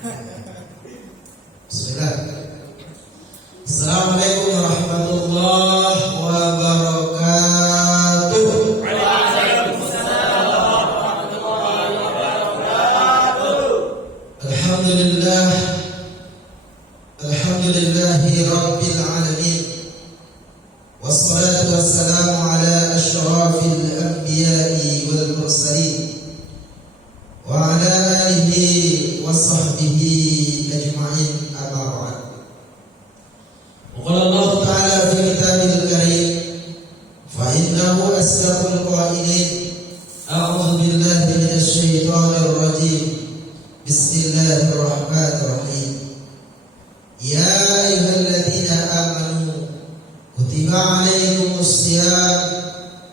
Bismillah. Assalamualaikum warahmatullahi wabarakatuh. Waalaikumsalam warahmatullahi wabarakatuh. Alhamdulillahi rabbil alamin. Wassalatu wassalamu ala asyrafil anbiya'i wal mursalin wa ala alihi wa sahbihi ajma'in, amma ba'd. Qala Allah ta'ala fi kitabil karim, fa innahu asdaqul qailin. A'udzu billahi minasy syaithanir rajim. Bismillahirrahmanirrahim. Ya ayyuhalladzina amanu kutiba 'alaikumus shiyam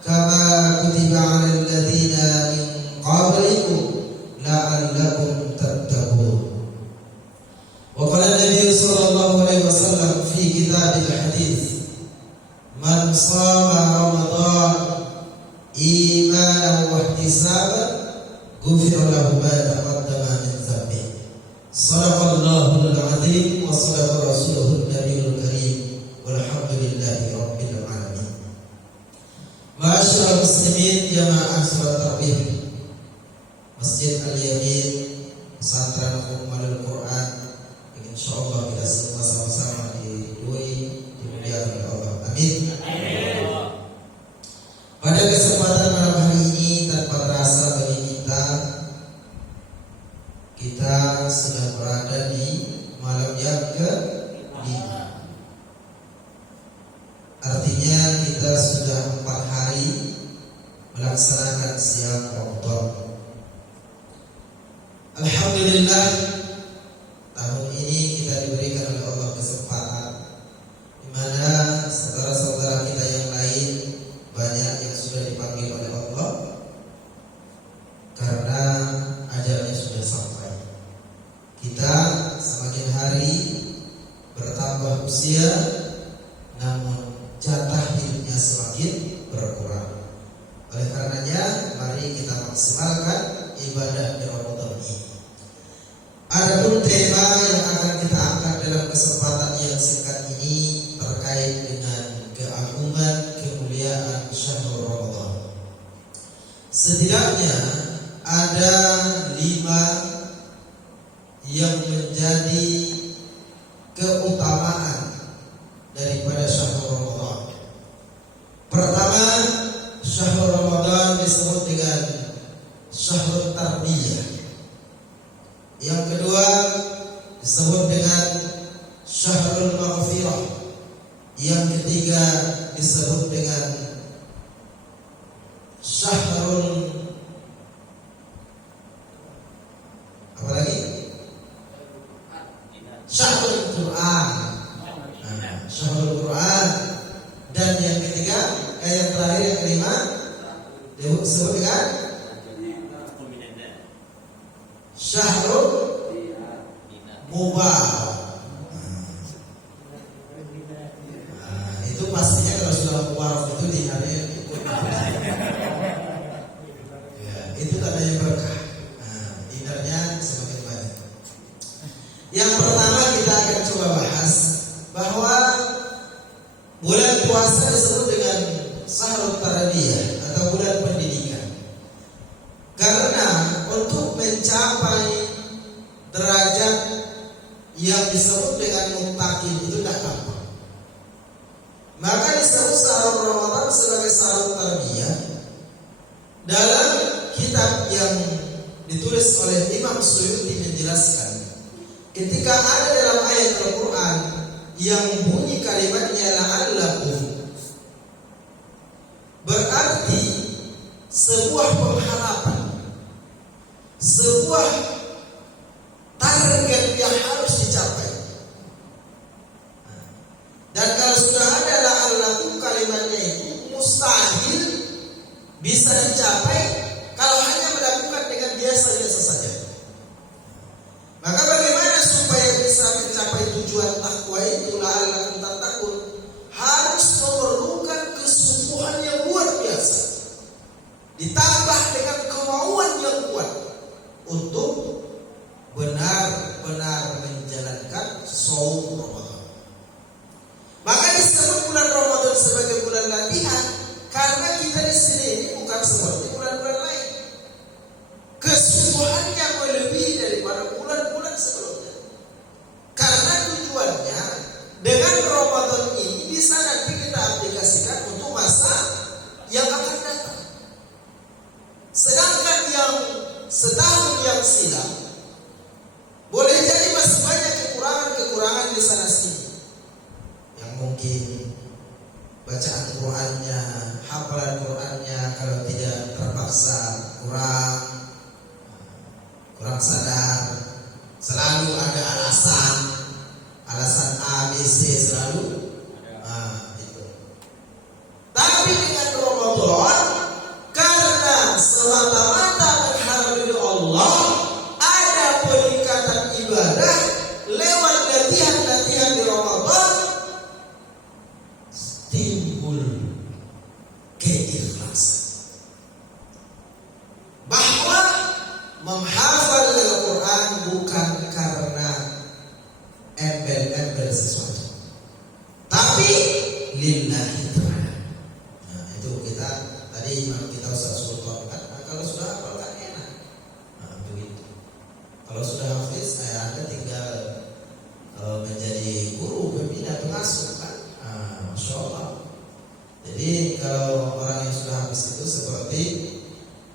kama kutiba 'alal ladzina min qablikum la'allakum tattaqun. Wa qala an-nabiy sallallahu alaihi wasallam fi kitabil hadits, man shama ramadan imanan wa ihtisaban ghufira lahu ma taqaddama min dhanbi. Shadaqallahul 'azim wa shadaqa rasuluhun nabiyul karim. Walhamdulillahi rabbil alamin. Ma'asyiral muslimin, jamaah salat tarawih Masjid Al-Yamin, pesantren Ummul Quran. Insyaallah kita semua sama-sama dimuliakan oleh Allah. Amin. Pada kesempatan malam hari ini, tanpa terasa bagi kita sudah berada di malam yang ke-5. Artinya kita sudah 4 hari melaksanakan siang Ramadan. Alhamdulillah, tahun ini kita diberikan oleh Allah kesempatan di mana saudara-saudara kita yang lain banyak yang sudah dipanggil oleh Allah karena ajalnya sudah sampai. Kita semakin hari bertambah usia, namun jatah hidupnya semakin berkurang. Oleh karenanya, mari kita maksimalkan ibadah di Ramadan ini. Adapun tema yang akan kita angkat dalam kesempatan yang singkat ini terkait dengan keagungan kemuliaan syahrul Ramadan. Setidaknya ada 5 yang menjadi keutamaan daripada syahrul Ramadan. Pertama, syahrul Ramadan disebut dengan syahrul tarbiyah. Yang kedua disebut dengan syahrul maghfirah. Yang ketiga disebut dengan syahrul apa lagi? Syahrul Quran. Syahrul Quran. Dan yang ketiga, yang terakhir, yang kelima disebut dengan syahrul mubarak. Itu pastinya kalau sudah mubarak itu di hari ya, itu tandanya berkah. Dinarnya semakin banyak. Yang pertama kita akan coba bahas bahwa bulan puasa disebut dengan syahrul tarbiyah atau bulan pendidikan. Karena untuk mencapai derajat yang disebut dengan muttaqin itu tidak gampang. Maka disebut syahrul Ramadan sebagai syahrul tarbiyah. Dalam kitab yang ditulis oleh Imam Suyuti menjelaskan, ketika ada dalam ayat Al-Quran yang bunyi kalimatnya la'allakum, berarti sebuah pengharapan, sebuah target yang harus dicapai. Dan kalau sudah ada la'allakum, kalimatnya itu mustahil bisa dicapai kalau hanya melakukan dengan biasa-biasa saja. Maka bagaimana supaya bisa mencapai tujuan takwa itu, la'allakum tattaqun, harus memerlukan kesungguhan yang luar biasa, ditambah dengan kemauan yang kuat untuk benar-benar sudah hafiz, Anda tinggal menjadi guru, pembina, pengasuh kan? Masya Allah. Jadi kalau orang yang sudah hafiz itu seperti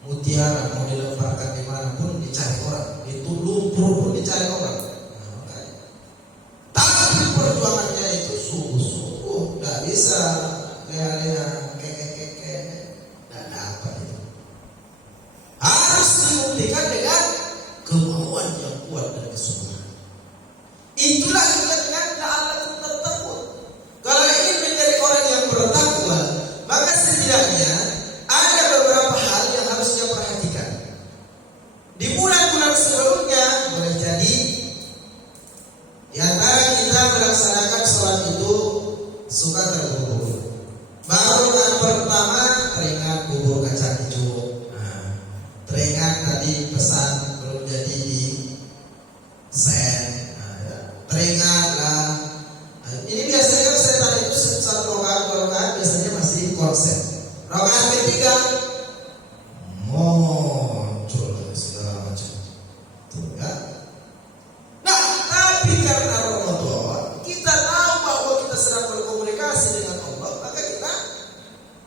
mutiara, mau dilemparkan dimanapun dicari orang, itu lumpur pun dicari orang. Tapi perjuangannya itu sungguh-sungguh, tidak bisa leha-leha, keke-keke, tidak dapat itu. Harus dibuktikan dengan kemauan yang kuat dan kesungguhan. Itulah yang dikatakan la'allakum tattaqun. Kalau ingin menjadi orang yang bertakwa, maka setidaknya ada beberapa hal yang harus dia perhatikan. Di bulan-bulan sebelumnya boleh jadi di antara kita melaksanakan sholat itu suka terburu-buru. Baru yang pertama teringat bubur kacang hijau. Teringat tadi pesan belum jadi di send. Teringatlah. Ini biasanya kan setan itu satu rokaat biasanya masih konsep. Rokaat ketiga muncul segala macam. Tuh ya. Nah, tapi karena Ramadan kita tahu bahwa kita sedang berkomunikasi dengan Allah, maka kita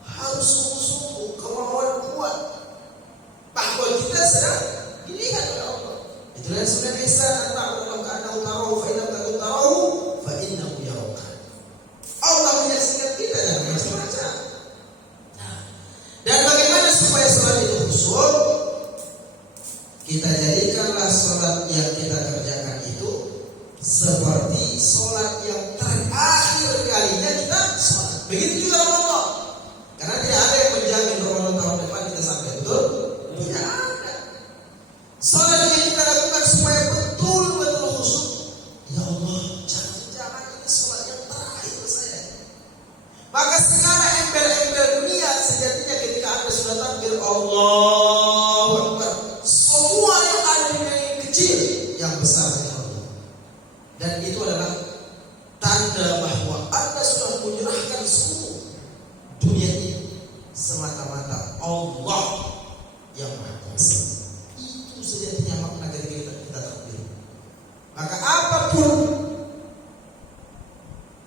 harus sungguh-sungguh kemauan kuat bahwa kita sedang dilihat oleh Allah. Itulah yang sudah Isa ta'budu ka'annahu tarahu fa in lam takun tarahu fa innahu yaraka. Allah menyaksikan kita dan macam-macam. Nah, dan bagaimana supaya salat itu khusyuk? Kita jadikanlah salat yang kita kerjakan itu seperti salat yang terakhir kalinya kita salat. Begitu juga Ramadan. Karena tidak ada yang menjamin Ramadan tahun depan kita sampai, betul? Tidak ada. Salat yang kita lakukan supaya betul-betul khusyuk. Ya Allah, jangan-jangan ini salat yang terakhir saya. Maka segala embel-embel dunia sejatinya ketika Anda sudah takbir Allahu Akbar, semua yang ada di dunia yang kecil, yang besar hanya Allah. Dan itu adalah tanda bahwa Anda sudah menyerahkan seluruh dunia ini semata-mata Allah yang Maha Kuasa. Itu sejatinya makna ketika kita takbir. Maka apapun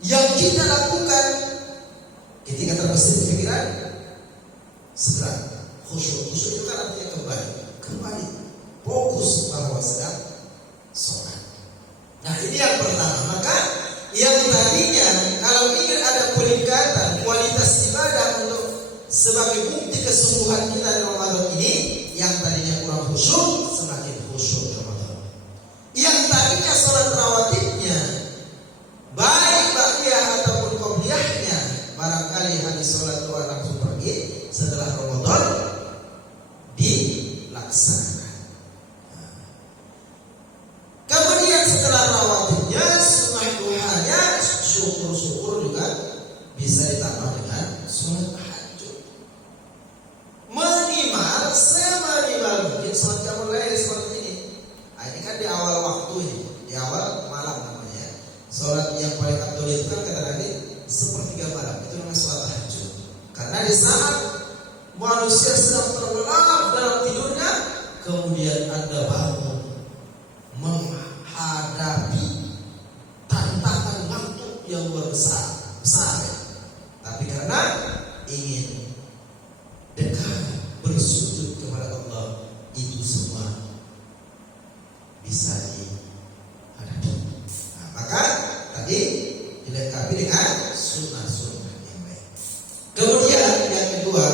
yang kita lakukan ketika terbesit pikiran, segera khusyuk. Khusyuk itu kan artinya kembali fokus bahwa sedang sholat. Nah, ini yang pertama. Maka yang tadinya kalau ingin ada peningkatan kualitas ibadah untuk sebagai bukti kesungguhan kita di Ramadan ini, yang tadinya kurang khusyuk semakin khusyuk Ramadan. Yang tadinya sholat rawatibnya baik ba'diyah ataupun qobliyahnya barangkali hadis sholat dua langsung pergi, setelah Ramadan dilaksanakan. Kemudian setelah rawatibnya, sunnah duhanya, syukur-syukur juga bisa ditambah dengan sholat tahajud. Minimal seminimal mungkin sholat qiyamul lail seperti ini. Nah, ini kan di awal waktu ini, di awal malam namanya. Sholat yang paling abdul itu kan kata Nabi sepertiga malam, itu namanya sholat tahajud. Karena di saat manusia sedang terlelap dalam tidurnya, kemudian Anda bangun menghadapi tantangan ngantuk yang besar. Tapi karena ingin dekat bersujud kepada Allah, itu semua bisa dihadapi. Nah, maka tadi dilengkapi dengan sunnah-sunnah yang baik. Kemudian yang kedua,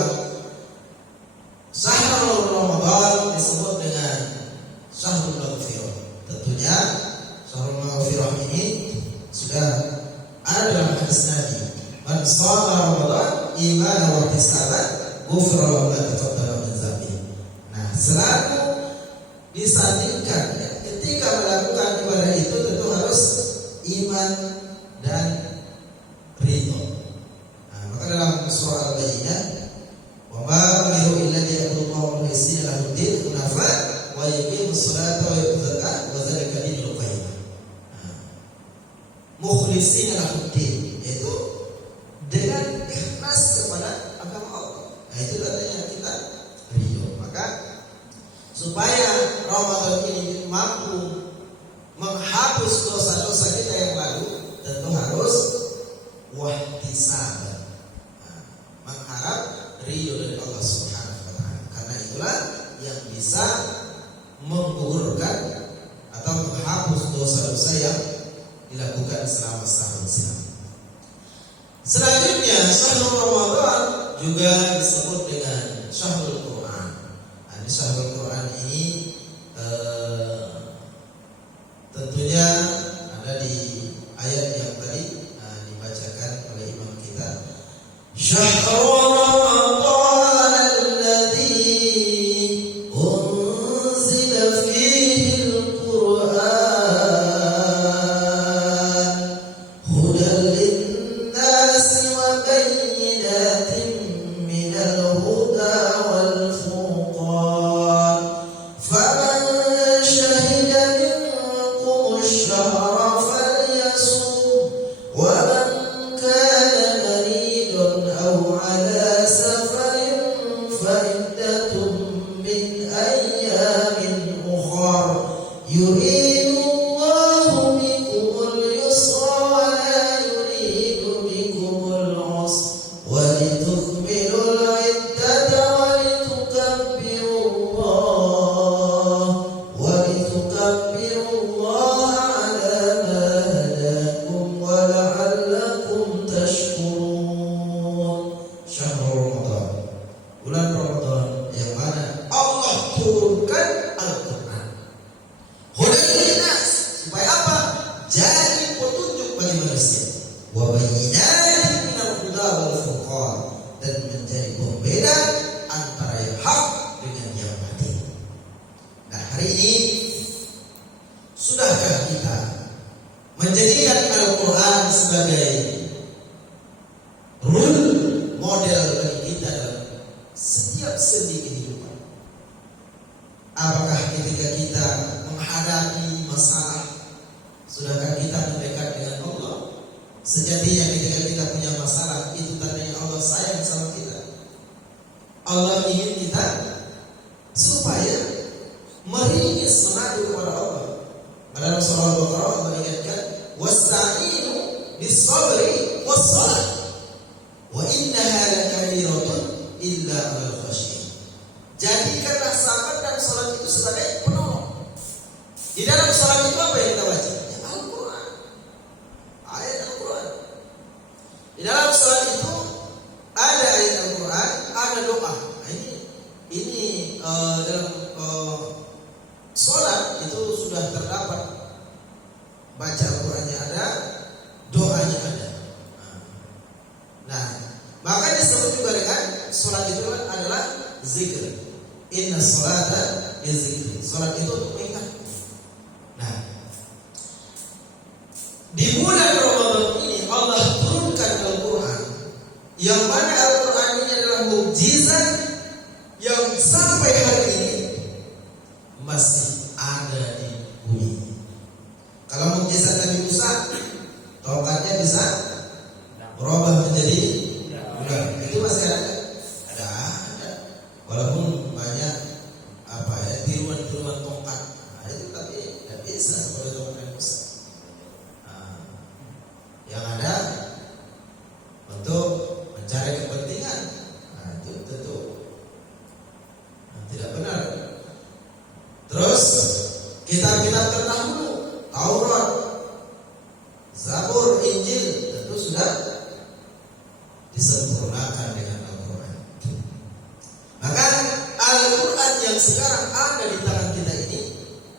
Syahrul Ramadan disebut dengan Syahrul Maghfirah. Tentunya Syahrul Maghfirah ini sudah ada dalam hadis Nabi. Man shoma Ramadan imanan wa ihtisaban ghufira lahu ma taqaddama min dhanbi. Nah, selalu disandingkan ya, ketika melakukan ibadah itu tentu harus iman dan ridho. Nah, maka dalam surah Al-Baqarah, wa ma umiru illa liya'budullaha mukhlisina lahu ad-din hunafa wa yuqimus salata wa yutuz zakata wa dzalika dinul qayyim. Mukhlisina lahu ad-din, yaitu dengan ikhlas kepada agama Allah. Nah, itu katanya kita ridho. Maka supaya Ramadan ini mampu menghapus dosa-dosa kita yang lalu, tentu harus wahtisaban, mengharap ridho dari Allah Subhanahu wa taala. Karena itulah yang bisa menggugurkan atau menghapus dosa-dosa yang dilakukan selama setahun silam. Selanjutnya, syahrul Ramadan juga disebut dengan syahrul Quran. Ini syahrul Quran ini tentunya ada di ayat yang tadi dibacakan oleh imam kita. Syahrul Ramadan alladzi unzila fihi al-Quran hudan lin-nasi wa bayyinatin minal huda wal furqan faman shahida minkum ash-shahra falyasum wa man kana maridan aw ala safarin fa iddatun min ayyamin ukhra yuridu Allahu bikumul yusra wa la yuridu bikumul usra wa litukmilul iddata wa litukabbirullaha ala ma hadakum wa la'allakum tashkurun. Syahrul Ramadan, bulan Ramadan yang mana Allah turunkan Al-Quran. Hudan linnas, supaya apa? Jadi petunjuk bagi manusia. Wa bayyinatin minal huda wal furqan, dan menjadi pembeda antara yang hak dengan yang batil. Nah, hari ini sudahkah kita menjadikan Al-Quran sebagai rule model bagi kita dalam setiap sendi kehidupan? Apakah ketika kita menghadapi masalah, sudahkah kita mendekat dengan Allah? Sejatinya ketika kita punya masalah, itu tandanya Allah sayang sama kita. Allah ingin kita supaya meringis mengadu kepada Allah. Dalam surah Al-Baqarah Allah ingatkan, wasta'inu bis-sabri was-salah wa innaha lakabiratun illa 'alal khashiyin. Jadikanlah sabar dan salat itu sebagai penolong. Di dalam salat itu apa yang kita baca? Ya, Al-Quran, ayat Al-Quran. Di dalam salat itu ada ayat Al-Quran, ada doa. Nah, ini dalam salat itu sudah terdapat, baca Al-Qurannya ada, doanya ada. Nah, maka disebut juga dengan salat itu adalah zikir. Inna salata zikri. Salat itu untuk mengingat. Nah, di bulan Ramadan ini Allah turunkan Al-Quran, yang mana Al-Quran ini adalah mukjizat yang sampai hari ini masih ada di bumi. Kalau mukjizat Nabi Musa, tongkatnya bisa berubah menjadi ular. Itu masih ada. Walaupun banyak tiruan-tiruan tongkat, itu tapi tidak bisa seperti tongkat Nabi Musa. Yang ada untuk mencari kepentingan, itu tentu tidak benar. Terus kitab-kitab terdahulu, Taurat, Zabur, Injil, tentu sudah disempurnakan dengan Al-Quran. Maka Al-Quran yang sekarang ada di tangan kita ini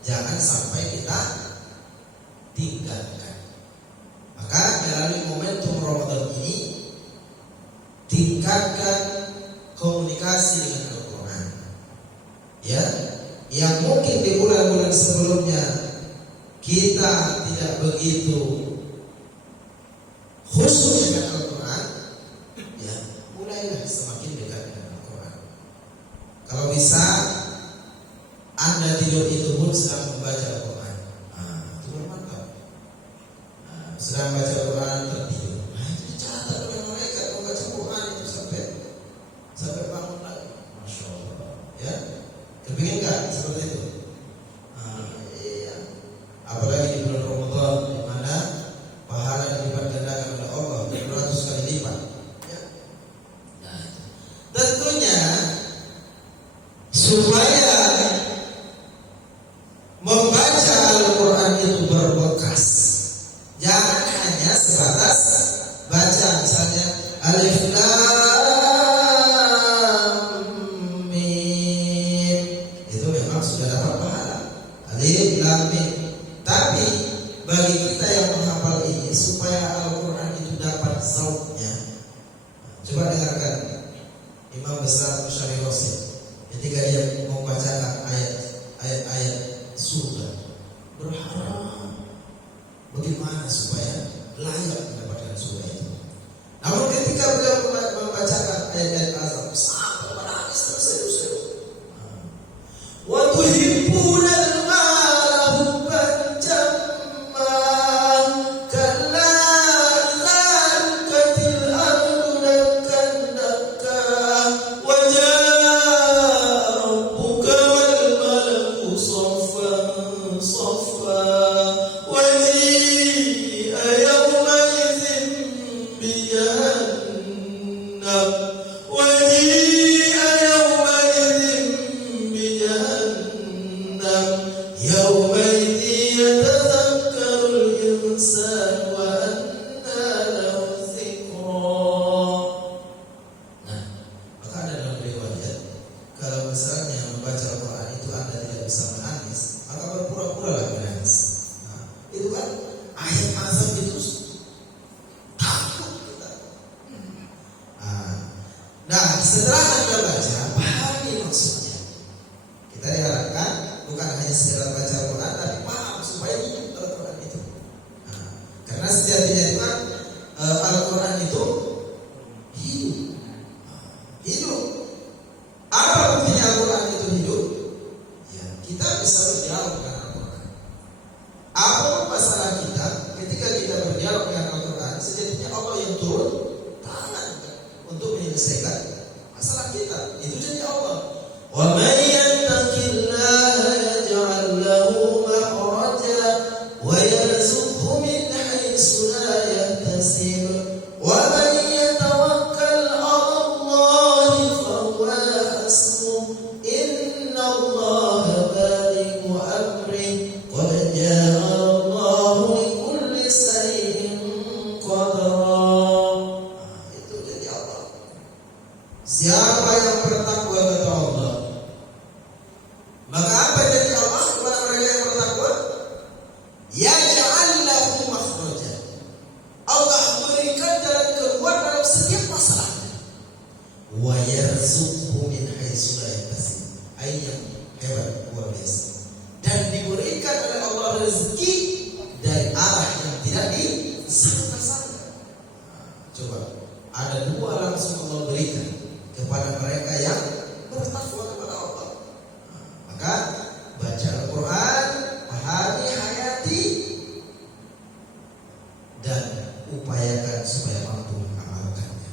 jangan sampai kita tinggalkan. Maka melalui momentum Ramadan ini, tingkatkan komunikasi dengan Al-Quran. Ya, yang mungkin di bulan-bulan sebelumnya kita tidak begitu khusus dengan Al-Quran, ya mulailah semakin dekat dengan Al-Quran. Kalau bisa Anda tidur itu pun sedang membaca Al-Quran, itu mantap. Sedang baca Al-Quran tertidur, itu dicatat oleh malaikat membaca Al-Quran itu sampai bangun lagi. Masya Allah. Ya, kepingin nggak seperti itu? Iya. Apalagi bagi kita yang menghafal ini supaya Al-Quran itu dapat zautnya. Coba dengarkan Imam Besar Syarih Rasid ketika dia membacakan ayat-ayat surga, berharap bagaimana supaya layak mendapatkan surga itu. Namun ketika beliau membacakan ayat-ayat azab, sampai menangis terseduh-seduh. Wa tuhibbuna al-mala hubban jamma kalla idza dukkatil ardu dakkan dakka wa jaa rabbuka wal malaku saffan saffa wa ji'a yawma idzin bi jahannam wa ji'a yawma idzin bi jahannam yawma idzin yatadhakkaru al-insan wa anna lahu dzikra. Nah, maka ada dalam riwayat kalau misalnya membaca Al-Quran itu Anda tidak bisa menangis, maka berpura-puralah menangis. Nah, itu kan ayat azab itu takut kita. Nah, setelah Anda baca, pahami maksudnya. Kita diharapkan bukan hanya sekedar baca Al-Quran, tapi paham supaya hidup Al-Quran itu. Nah, karena sejatinya itu kan Al-Quran itu hidup. Hidup. Apa buktinya Al-Quran itu hidup? Ya, kita bisa berdialog dengan Al-Quran. Apa masalah kita ketika kita berdialog dengan Al-Quran? Sejatinya Allah yang turun tangan untuk menyelesaikan masalah kita. Itu jadi Allah. Wa may yattaqillaha yaj'al lahu makhraja wa yarzuqhu min haitsu la yahtasib wa man yatawakkal 'ala Allahi fa huwa hasbuh inna Allaha balighu amrihi qad ja'ala Allahu li kulli shay'in qadara. Itu jadi Allah. Siapa yang bertakwa kepada Allah, maka apa jadi Allah kepada mereka yang bertakwa? Yaj'al lahu makhraja. Allah memberikan jalan keluar dalam setiap masalahnya. Wa yarzuqhu min haitsu la yahtasib. Ayat hebat, luar biasa. Dan diberikan oleh Allah rezeki dari arah yang tidak disangka-sangka. Coba, ada dua langsung Allah berikan kepada mereka yang bertakwa kepada Allah. Maka baca Al-Quran, pahami, hayati, dan upayakan supaya mampu mengamalkannya.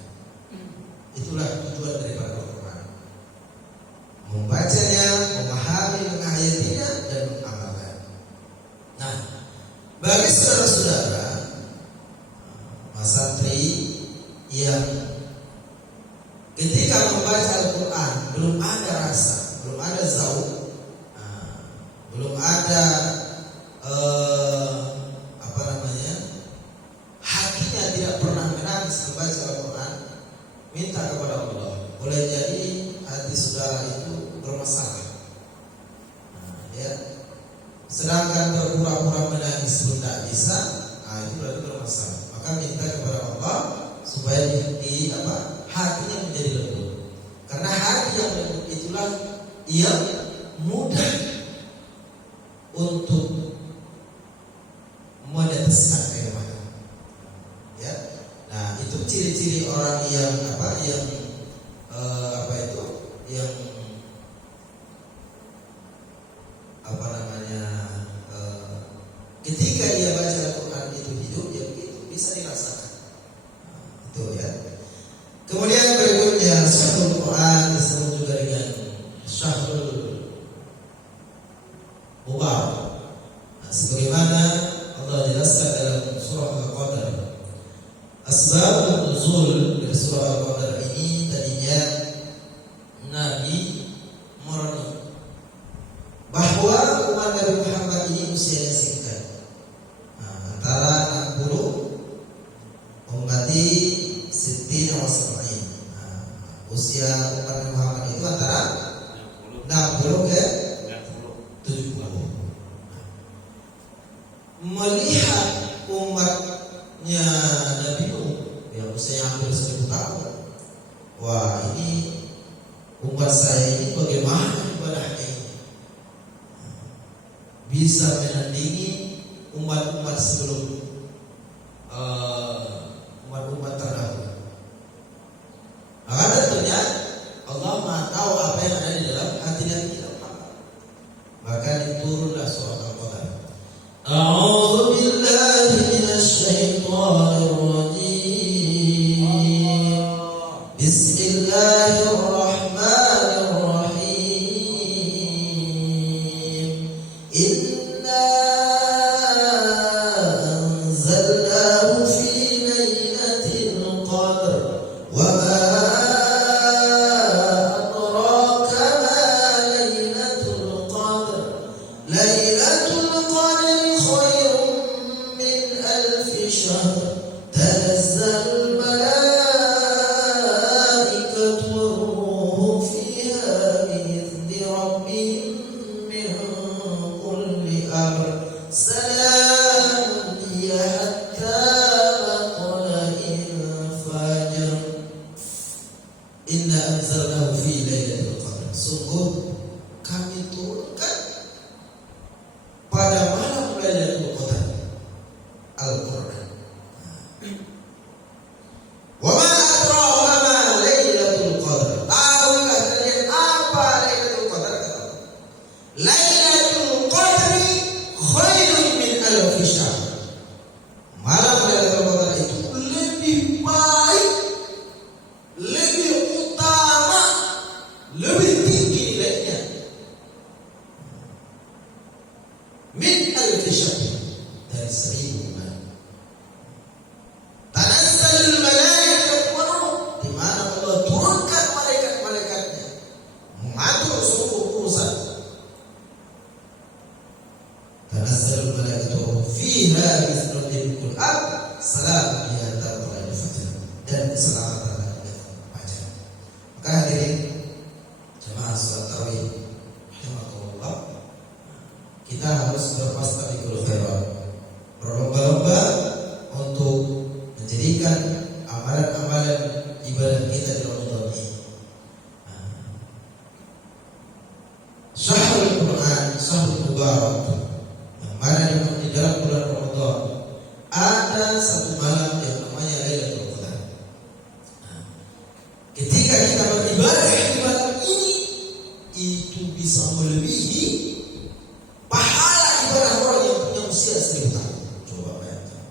Itulah tujuan daripada Al-Quran. Membacanya, memahami, menghayatinya, dan mengamalkan. Nah, bagi saudara-saudara santri yang ketika membaca Al-Quran belum ada rasa, belum ada zauk, belum ada hatinya tidak pernah menangis membaca Al-Quran, minta kepada Allah. Boleh jadi hati saudara itu bermasalah, ya. Sedangkan berpura-pura menangis pun tidak bisa, itu berarti bermasalah. Maka minta kepada Allah supaya hatinya menjadi lembut. Karena hati yang lembut itulah yang mudah untuk meneteskan air mata. Ya, nah itu ciri-ciri orang yang ketika dia baca Al-Quran itu hidup, ya begitu bisa dirasakan. Itu ya. Kemudian berikutnya Syahrul Quran disebut juga dengan Syahrul Mubarak. Sebagaimana Allah jelaskan dalam surah Al-Qadar. Asbabun nuzul dari surah Al-Qadar ini tadinya Nabi merenung bahwa umat Nabi Muhammad ini usianya singkat, antara 60 mengganti sittin wa sab'in. Usia umat Nabi Muhammad itu antara 60 ke 70. melihat umatnya Nabi Nuh yang usianya hampir 1000 tahun. Wah, ini umat saya ini bagaimana ibadahnya ini? Bisa menandingi umat-umat sebelum umat-umat terdahulu. Maka tentunya Allah Maha tahu apa yang ada di dalam hati dan kita. Maka diturunlah surah Al-Qadar. A'udzu billahi minasy syaithanir rajim. Bismillahirrahmanirrahim. Inna anzalnahu fi lailatul qadr wa ma adraka ma lailatul qadr. Lailatul qadri khairun min alfi syahr. Tanazzalul malaikatu war-ruhu fiha bi'izni rabbihim min kulli amr. Salamun hiya hatta matla'il fajr. Inna anzalnahu fi lailatul qadr. Sungguh kami turunkan pada malam Lailatul Qadar Al-Quran. Wa ma adraka ma Lailatul Qadar. Tahukah kalian apa Lailatul Qadar? Lailatul Qadri khairun min alfi syahr. Malam Lailatul Qadar itu lebih baik, lebih utama, lebih tinggi nilainya min alfi syahr, dari 1000 bulan. Tanazzalul malaikatu war-ruh, di mana Allah turunkan malaikat-malaikatnya mengatur seluruh urusan. Tanazzalul malaikatu war-ruh fiha bi'izni rabbihim min kulli amr. Salamun hiya hatta matla'il fajr. Dan keselamatan dari fajar. Maka hadirin jemaah salat tarawih rahimakumullah, kita harus berfastabiqul khairat, berlomba-lomba untuk menjadikan amalan-amalan ibadah kita di Ramadan ini. Syahrul Quran, syahrul mubarak, yang mana di dalam bulan Ramadan ada satu malam yang namanya Lailatul Qadar. Ketika kita beribadah di malam ini, itu bisa melebihi pahala ibadah orang yang punya usia 1000 tahun. Coba bayangkan.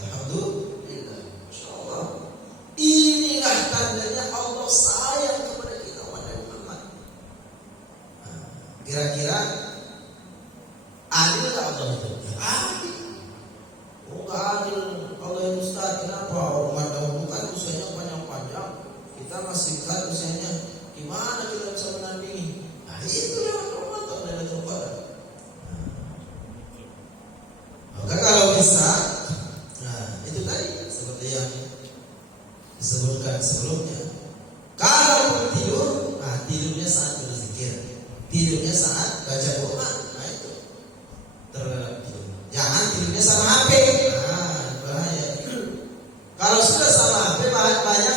Alhamdulillah, insyaallah. Inilah tandanya Allah sayang kepada kita umat Muhammad. Kira-kira adil tak Allah itu? Adil. Oh, nggak adil. Allah yang Ustaz, kenapa umat dahulu kan usianya panjang-panjang, kita masih kan usianya, gimana kita bisa menandingi? Nah, itu yang Ramadan Lailatul Qadar. Maka kalau bisa, nah itu tadi seperti yang disebutkan sebelumnya. Kalau tidur, nah tidurnya saat berzikir, tidurnya saat baca Quran, nah itu terlelap tidur. Jangan tidurnya sama HP, nah bahaya. Kalau sudah sama HP, banyak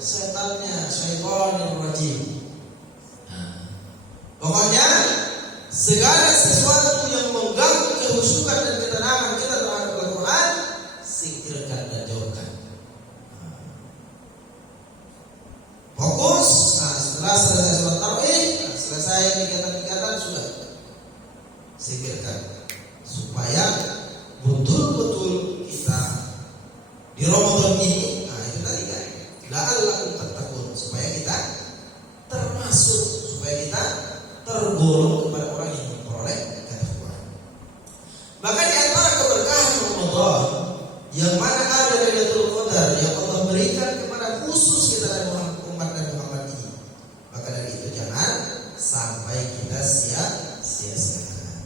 setannya, syaitanir rajim. Nah, pokoknya segala sesuatu yang mengganggu kehusukan dan ketenangan kita terhadap Al-Quran, singkirkan dan jauhkan. Fokus. Nah, setelah selesai sholat tarawih, selesai kegiatan-kegiatan, sudah singkirkan supaya betul-betul kita di Ramadan ini. Nah, itu tadi kan, la'allakum tattaqun, supaya kita termasuk, supaya kita tergolong kepada orang yang memperoleh takwa. Maka di antara keberkahan Ramadan yang mana ada Lailatul Qadar yang Allah berikan kepada khusus kita dan umat Muhammad ini, maka dari itu jangan sampai kita sia-siakan.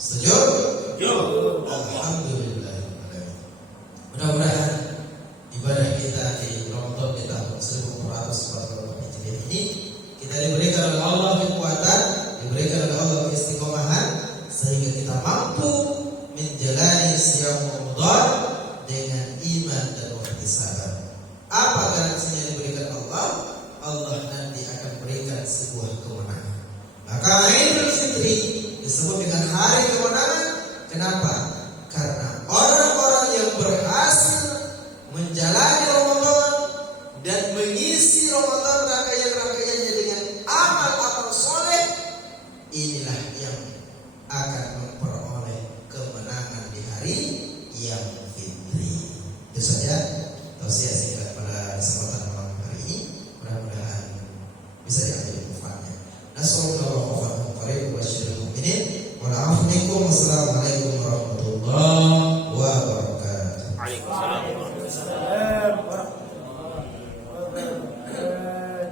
Setuju? Yo. Alhamdulillah. Mudah-mudahan ibadah kita di Ramadan di tahun 1444 Hijriah ini kita diberikan oleh Allah kekuatan, diberikan oleh Allah istiqomahan, sehingga kita mampu disebut dengan hari kemenangan. Kenapa? Karena orang-orang yang berhasil menjalani Ramadan dan mengisi Ramadan rangkaian-rangkaiannya dengan amal-amal soleh, inilah yang akan memperoleh kemenangan di hari yang fitri. Itu saja tausiah singkat pada kesempatan malam hari ini. Mudah-mudahan bisa diambil manfaatnya. Nasallallahu alaihi wa sallam. Wassalamualaikum